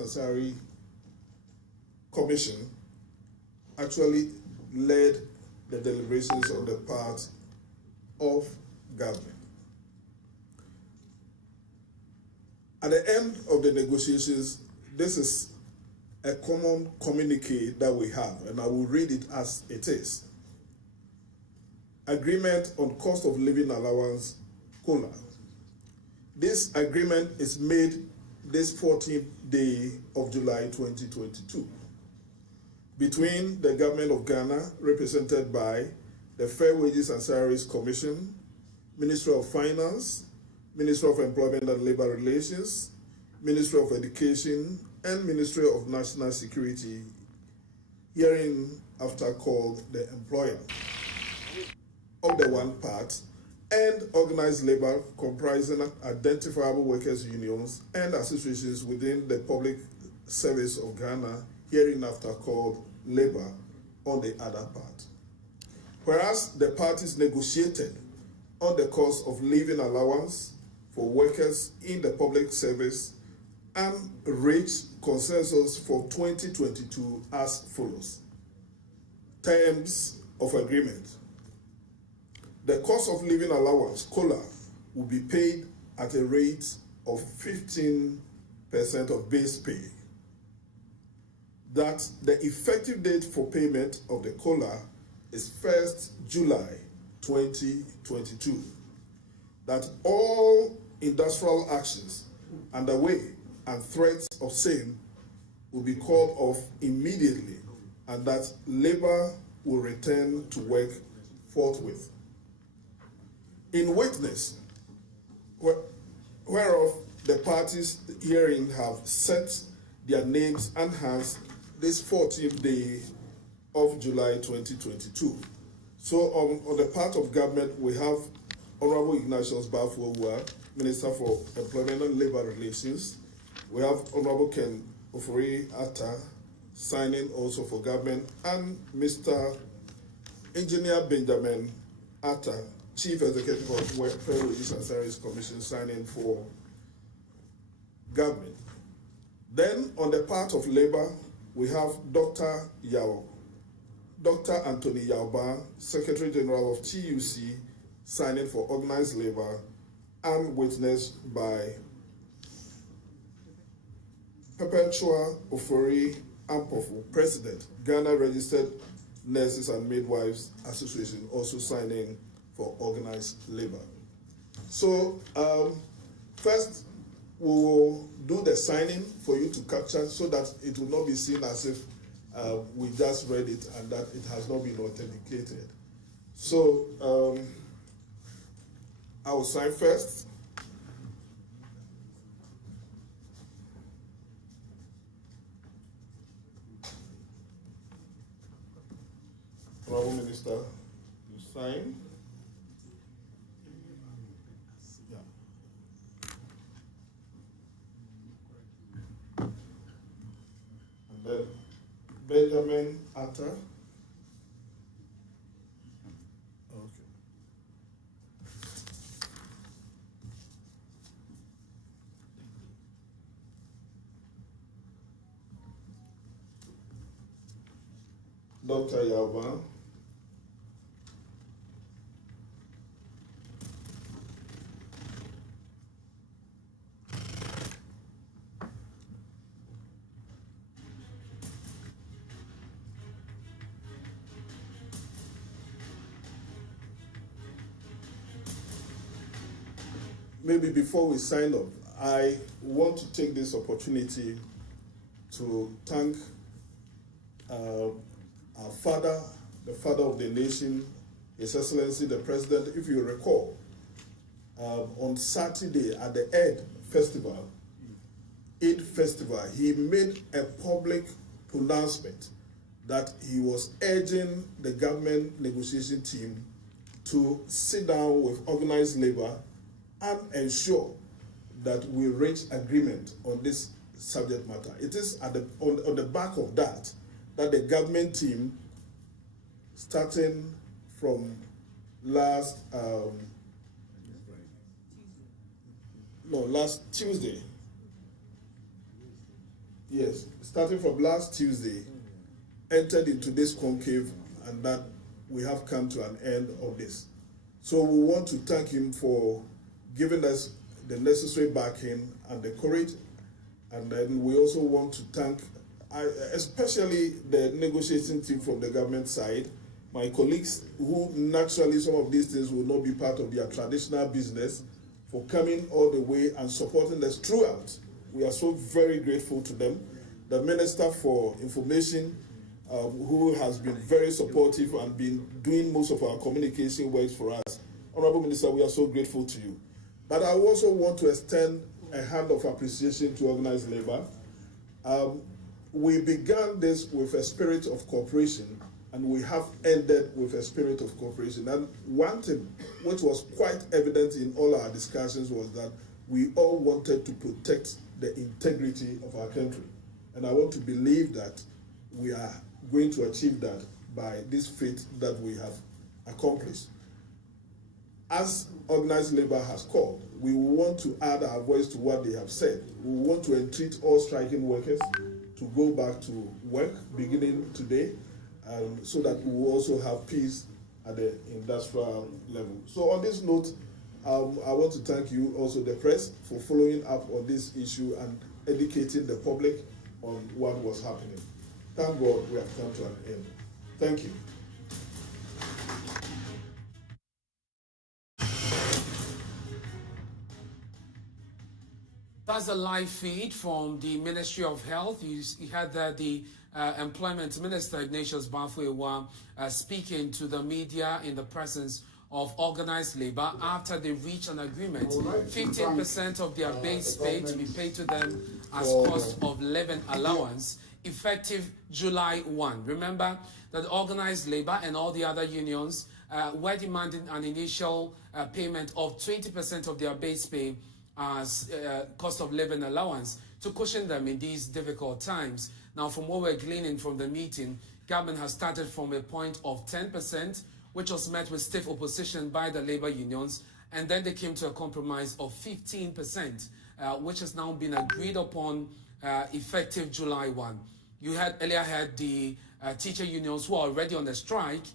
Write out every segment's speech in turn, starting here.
and Salary Commission actually led the deliberations on the part of government. At the end of the negotiations, this is a common communique that we have, and I will read it as it is. Agreement on Cost of Living Allowance, COLA. This agreement is made this 14th day of July 2022 between the Government of Ghana, represented by the Fair Wages and Salaries Commission, Ministry of Finance, Ministry of Employment and Labor Relations, Ministry of Education, and Ministry of National Security, hereinafter called the employer of the one part, and organized labor comprising identifiable workers' unions and associations within the public service of Ghana, hereinafter called labor, on the other part. Whereas the parties negotiated on the cost of living allowance for workers in the public service and reached consensus for 2022 as follows. Terms of agreement. The cost of living allowance, COLA, will be paid at a rate of 15% of base pay. That the effective date for payment of the COLA is 1st July 2022. That all industrial actions underway and threats of same will be called off immediately, and that labor will return to work forthwith. In witness whereof the parties herein have set their names and hands this 14th day of July 2022. So on the part of government, we have Honorable Ignatius Bafo, Minister for Employment and Labor Relations. We have Honorable Ken Ofori-Atta signing also for government, and Mr. Engineer Benjamin Atta, Chief Executive of Fair Wages and Salaries Commission, signing for government. Then on the part of labor, we have Dr. Anthony Yauba, Secretary General of TUC, signing for organized labor, and witnessed by Perpetua Ofori Ampofu, President, Ghana Registered Nurses and Midwives Association, also signing for organized labor. So first we will do the signing for you to capture so that it will not be seen as if we just read it and that it has not been authenticated. So I will sign first. Honorable Minister, you sign. Yeah. And then Benjamin Atta. Okay. Dr. Yauba. Maybe before we sign up, I want to take this opportunity to thank our father, the father of the nation, His Excellency the President. If you recall, on Saturday at the Eid Festival, he made a public pronouncement that he was urging the government negotiation team to sit down with organized labor and ensure that we reach agreement on this subject matter. It is on the back of that the government team, starting from last Tuesday, yes, starting from last Tuesday, entered into this conclave, and that we have come to an end of this. So we want to thank him for giving us the necessary backing and the courage. And then we also want to thank especially the negotiating team from the government side, my colleagues, who naturally some of these things will not be part of their traditional business, for coming all the way and supporting us throughout. We are so very grateful to them. The Minister for Information, who has been very supportive and been doing most of our communication works for us. Honorable Minister, we are so grateful to you. But I also want to extend a hand of appreciation to organized labor. We began this with a spirit of cooperation, and we have ended with a spirit of cooperation. And one thing which was quite evident in all our discussions was that we all wanted to protect the integrity of our country. And I want to believe that we are going to achieve that by this feat that we have accomplished. As organized labor has called, we want to add our voice to what they have said. We want to entreat all striking workers to go back to work beginning today, so that we will also have peace at the industrial level. So on this note, I want to thank you also, the press, for following up on this issue and educating the public on what was happening. Thank God we have come to an end. Thank you. That's a live feed from the Ministry of Health. You had the Employment Minister, Ignatius Bafwewa, speaking to the media in the presence of organized labor after they reached an agreement. 15% of their base pay to be paid to them as cost of living allowance, effective July 1. Remember that organized labor and all the other unions were demanding an initial payment of 20% of their base pay as cost of living allowance to cushion them in these difficult times. Now, from what we're gleaning from the meeting, government has started from a point of 10%, which was met with stiff opposition by the labor unions, and then they came to a compromise of 15%, which has now been agreed upon effective July 1. You had earlier had the teacher unions who are already on the strike,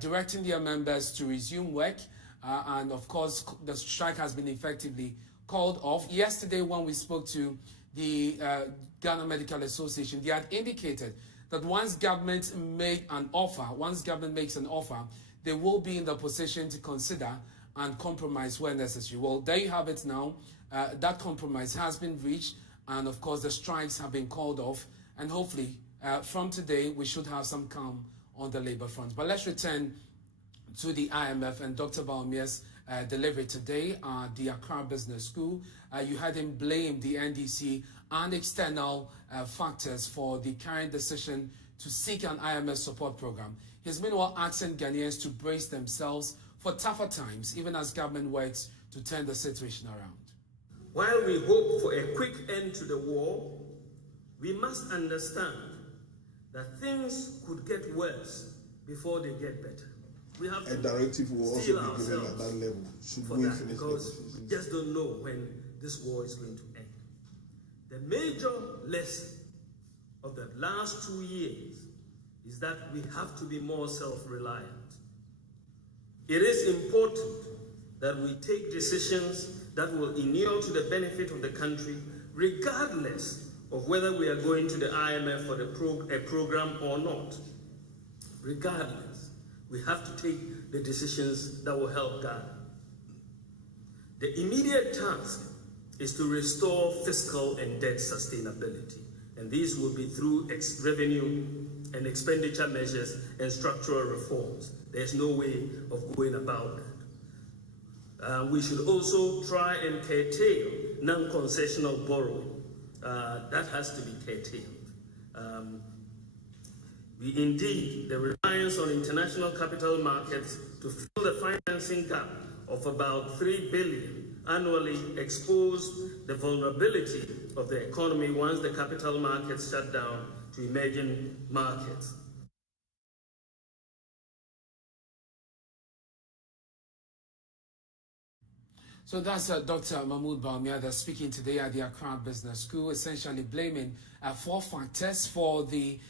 directing their members to resume work, and of course the strike has been effectively called off. Yesterday, when we spoke to the Ghana Medical Association, they had indicated that once government makes an offer, they will be in the position to consider and compromise where necessary. Well, there you have it now. That compromise has been reached, and of course the strikes have been called off, and hopefully from today we should have some calm on the labor front. But let's return to the IMF and Dr. Baumia's delivery today at the Accra Business School. You had him blame the NDC and external factors for the current decision to seek an IMF support program. He's meanwhile asking Ghanaians to brace themselves for tougher times, even as government works to turn the situation around. While we hope for a quick end to the war, we must understand that things could get worse before they get better. We have a directive will also be given at that level. Should we finish because we just don't know when this war is going to end. The major lesson of the last 2 years is that we have to be more self-reliant. It is important that we take decisions that will inure to the benefit of the country, regardless of whether we are going to the IMF for a program or not. Regardless, we have to take the decisions that will help Ghana. The immediate task is to restore fiscal and debt sustainability, and these will be through revenue and expenditure measures and structural reforms. There's no way of going about that. We should also try and curtail non-concessional borrowing. That has to be curtailed. The reliance on international capital markets to fill the financing gap of about 3 billion annually expose the vulnerability of the economy once the capital markets shut down to emerging markets. So So that's Dr. Mahmoud Bawumia speaking today at the Accra Business School, essentially blaming 4 factors for the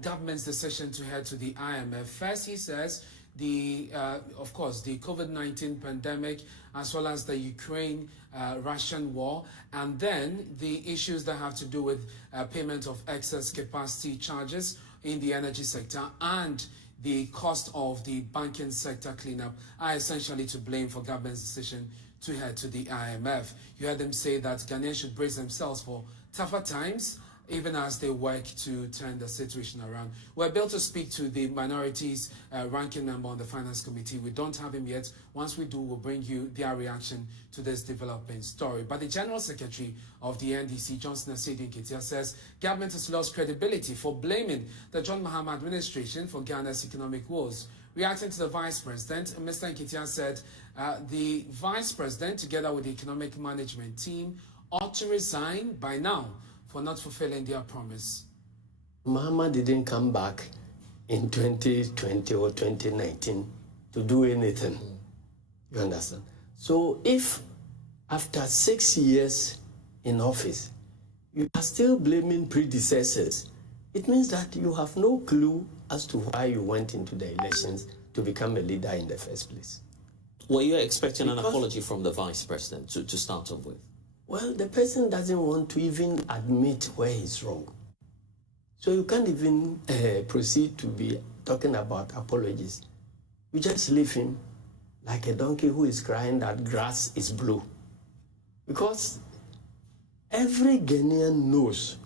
government's decision to head to the IMF. First, he says, of course, the COVID-19 pandemic, as well as the Ukraine-Russian war, and then the issues that have to do with payment of excess capacity charges in the energy sector and the cost of the banking sector cleanup are essentially to blame for government's decision to head to the IMF. You heard them say that Ghanaians should brace themselves for tougher times, even as they work to turn the situation around. We're able to speak to the minorities ranking member on the Finance Committee. We don't have him yet. Once we do, we'll bring you their reaction to this developing story. But the General Secretary of the NDC, Johnson Asiedu Nketia, says government has lost credibility for blaming the John Mahama administration for Ghana's economic woes. Reacting to the Vice President, Mr. Nketia said the Vice President, together with the economic management team, ought to resign by now for not fulfilling their promise. Mahama didn't come back in 2020 or 2019 to do anything. You understand? So if after 6 years in office, you are still blaming predecessors, it means that you have no clue as to why you went into the elections to become a leader in the first place. Were you expecting an apology from the Vice President to start off with? Well, the person doesn't want to even admit where he's wrong. So you can't even proceed to be talking about apologies. You just leave him like a donkey who is crying that grass is blue. Because every Ghanaian knows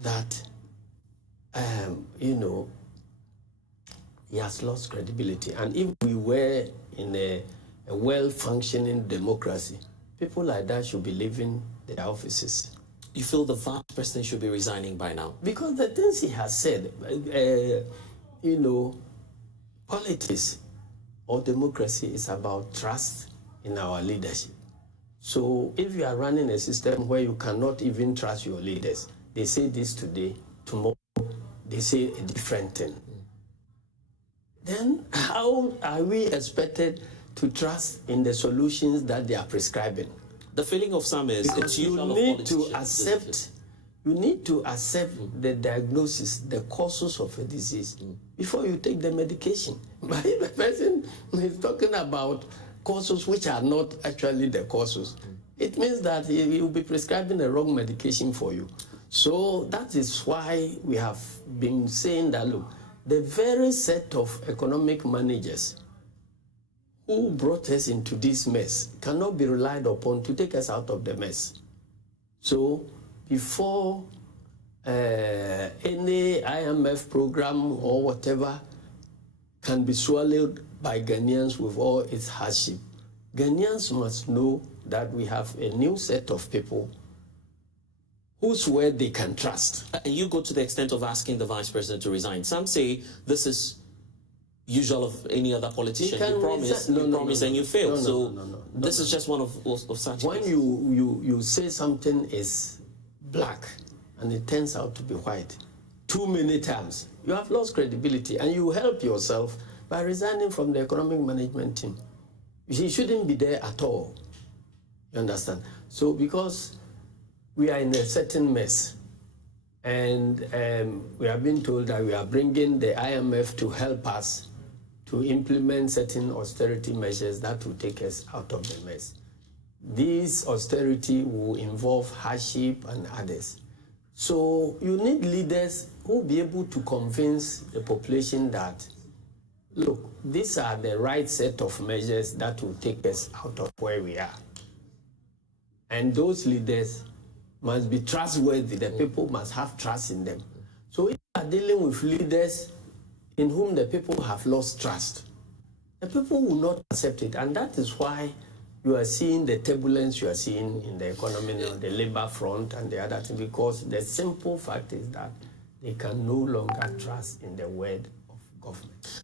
that, he has lost credibility. And if we were in a well-functioning democracy, people like that should be leaving their offices. You feel the Vice President should be resigning by now? Because the things he has said, politics or democracy is about trust in our leadership. So if you are running a system where you cannot even trust your leaders, they say this today, tomorrow they say a different thing, then how are we expected to trust in the solutions that they are prescribing? The feeling of some is because you need to accept the diagnosis, the causes of a disease before you take the medication. But if the person is talking about causes which are not actually the causes, it means that he will be prescribing the wrong medication for you. So that is why we have been saying that, look, the very set of economic managers who brought us into this mess cannot be relied upon to take us out of the mess. So before any IMF program or whatever can be swallowed by Ghanaians with all its hardship, Ghanaians must know that we have a new set of people whose word they can trust. And you go to the extent of asking the Vice President to resign. Some say this is usual of any other politician. You promise, and you fail. This is just one of such when cases. you say something is black and it turns out to be white too many times, you have lost credibility, and you help yourself by resigning from the economic management team. He shouldn't be there at all. You understand? So because we are in a certain mess, and we have been told that we are bringing the IMF to help us to implement certain austerity measures that will take us out of the mess. This austerity will involve hardship and others. So you need leaders who will be able to convince the population that, look, these are the right set of measures that will take us out of where we are. And those leaders must be trustworthy. The people must have trust in them. So if you are dealing with leaders in whom the people have lost trust, the people will not accept it. And that is why you are seeing the turbulence you are seeing in the economy, on the labor front and the other thing, because the simple fact is that they can no longer trust in the word of government.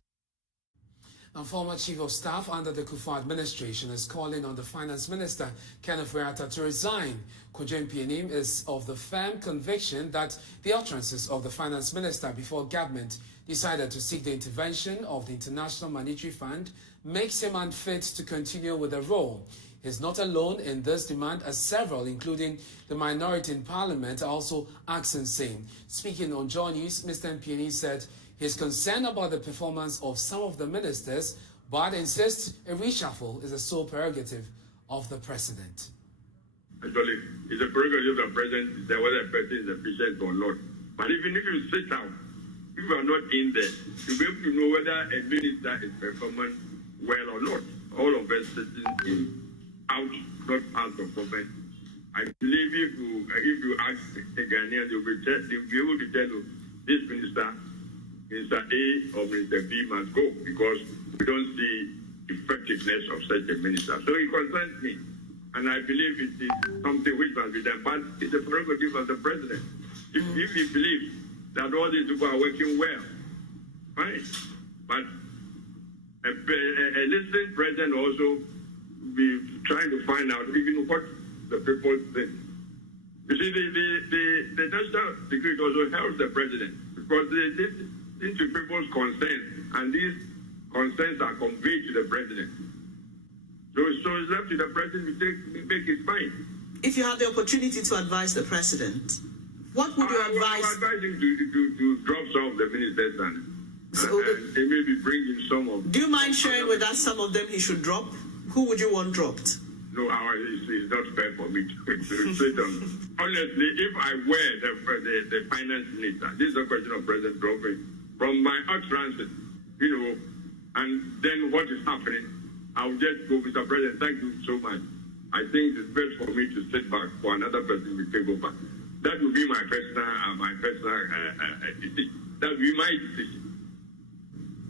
And former Chief of Staff under the Kufuor administration is calling on the Finance Minister, Kenneth Weata, to resign. Kojo Mpianim is of the firm conviction that the utterances of the Finance Minister before government decided to seek the intervention of the International Monetary Fund makes him unfit to continue with the role. He's not alone in this demand, as several, including the minority in Parliament, are also asking same. Speaking on Joy News, Mr. Mpiani said he's concerned about the performance of some of the ministers, but insists a reshuffle is the sole prerogative of the president. Actually, it's a prerogative of the president to say whether a person is efficient or not. But even if you sit down, if you are not in there, you'll be able to know whether a minister is performing well or not. All of us sitting in, out, not out of government. I believe if you ask a Ghanaian, they'll be able to tell you this minister, Minister A or Minister B must go, because we don't see effectiveness of such a minister. So it concerns me, and I believe it is something which must be done. But it's a prerogative of the president. If he believes that all these people are working well, fine. But a listening president also be trying to find out even what the people think. You see, the national security also helps the president, because they listen to people's concerns, and these concerns are conveyed to the president. So it's left to the president to make his mind. If you had the opportunity to advise the president, what would you advise? I would advise him to drop some of the ministers and maybe bring in some of. Do you mind sharing with us some of them he should drop? Who would you want dropped? No, it's not fair for me to sit on. Honestly, if I were the finance minister, this is a question of President dropping from my utterances, and then what is happening, I will just go, Mr. President, thank you so much. I think it's best for me to sit back for another person to take over. That would be my personal decision. That would be my decision.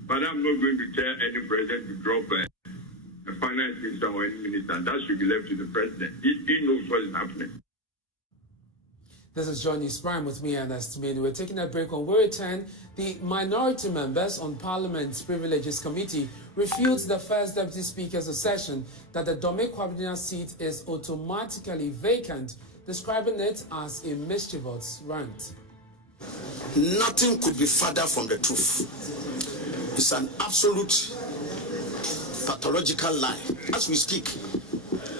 But I'm not going to tell any president to drop a finance minister or any minister. That should be left to the president. He knows what is happening. This is Johnny Prime with me, and estimated. We're taking a break. On we return, the minority members on Parliament's Privileges Committee refutes the First Deputy Speaker's assertion that the Dome Kwabena seat is automatically vacant, describing it as a mischievous rant. Nothing could be further from the truth. It's an absolute pathological lie. As we speak,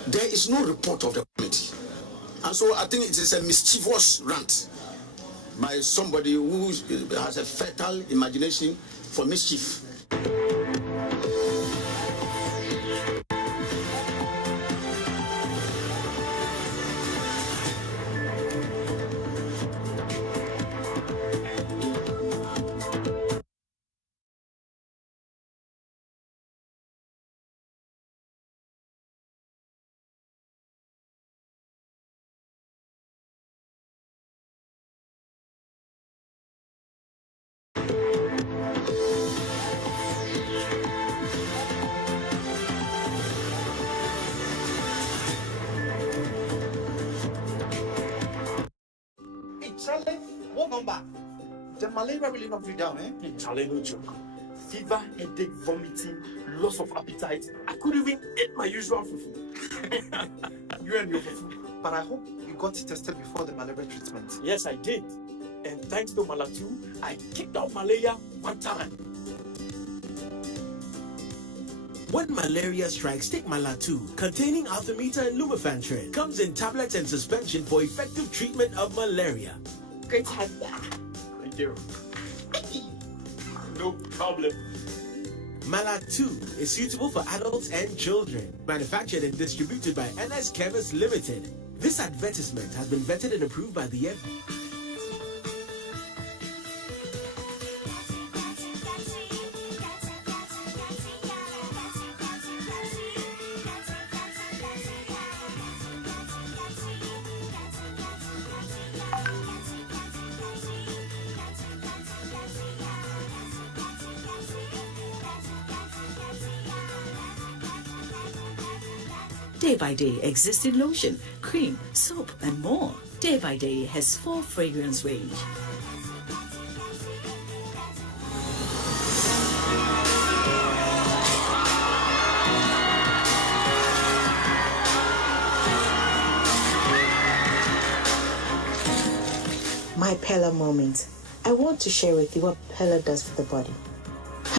there is no report of the committee. And so I think it is a mischievous rant by somebody who has a fertile imagination for mischief. Charlie, what number? The malaria really knocked you down, eh? Charlie, no joke. Fever, headache, vomiting, loss of appetite. I couldn't even eat my usual fufu. You and your fufu. But I hope you got tested before the malaria treatment. Yes, I did. And thanks to Malatu, I kicked out malaria one time. When malaria strikes, take Malatu, containing artemether and lumefantrine. Comes in tablets and suspension for effective treatment of malaria. Great to have you back. Thank you. No problem. Malatu is suitable for adults and children. Manufactured and distributed by NS Chemist Limited. This advertisement has been vetted and approved by the FDA. Day by Day exists in lotion, cream, soap, and more. Day by Day has 4 fragrance range. My Pella moment. I want to share with you what Pella does for the body.